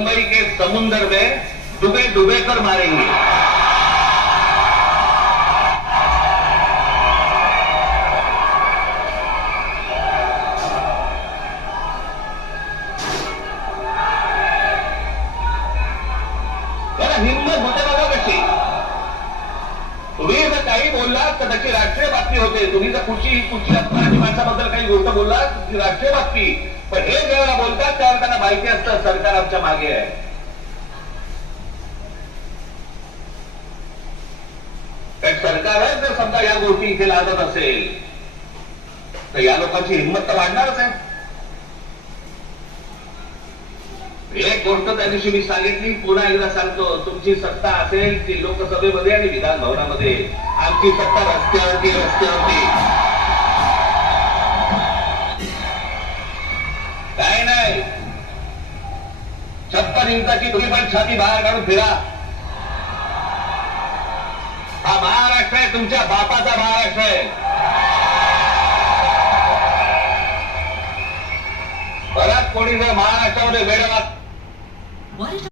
मुंबई के समुंदर में डूबे डूबे कर मारेंगे। त्याला हिंमत होते बघा कशी। तुम्ही जर काही बोललात तर त्याची राष्ट्रीय बातमी होते। तुम्ही जर कुठची अपमानाची माणसाबद्दल काही गोष्ट बोललात ती राष्ट्रीय बातमी। पण हे जेव्हा बोलतात त्यावेळेला त्यांना माहिती असतं सरकार आमच्या मागे आहे। सरकारच जर समजा या गोष्टी इथे लादत असेल तर या लोकांची हिंमत तर वाढणारच आहे। एक गोष्ट त्या दिवशी मी सांगितली, पुन्हा एकदा सांगतो, तुमची सत्ता असेल ती लोकसभेमध्ये आणि विधान भवनामध्ये, आमची सत्ता रस्त्यावरती। काय नाही, 56 इंचाची तुम्ही पण छाती बाहेर काढून फिरा। हा महाराष्ट्र आहे, तुमच्या बापाचा महाराष्ट्र आहे। परत कोणी जर महाराष्ट्रामध्ये वेळ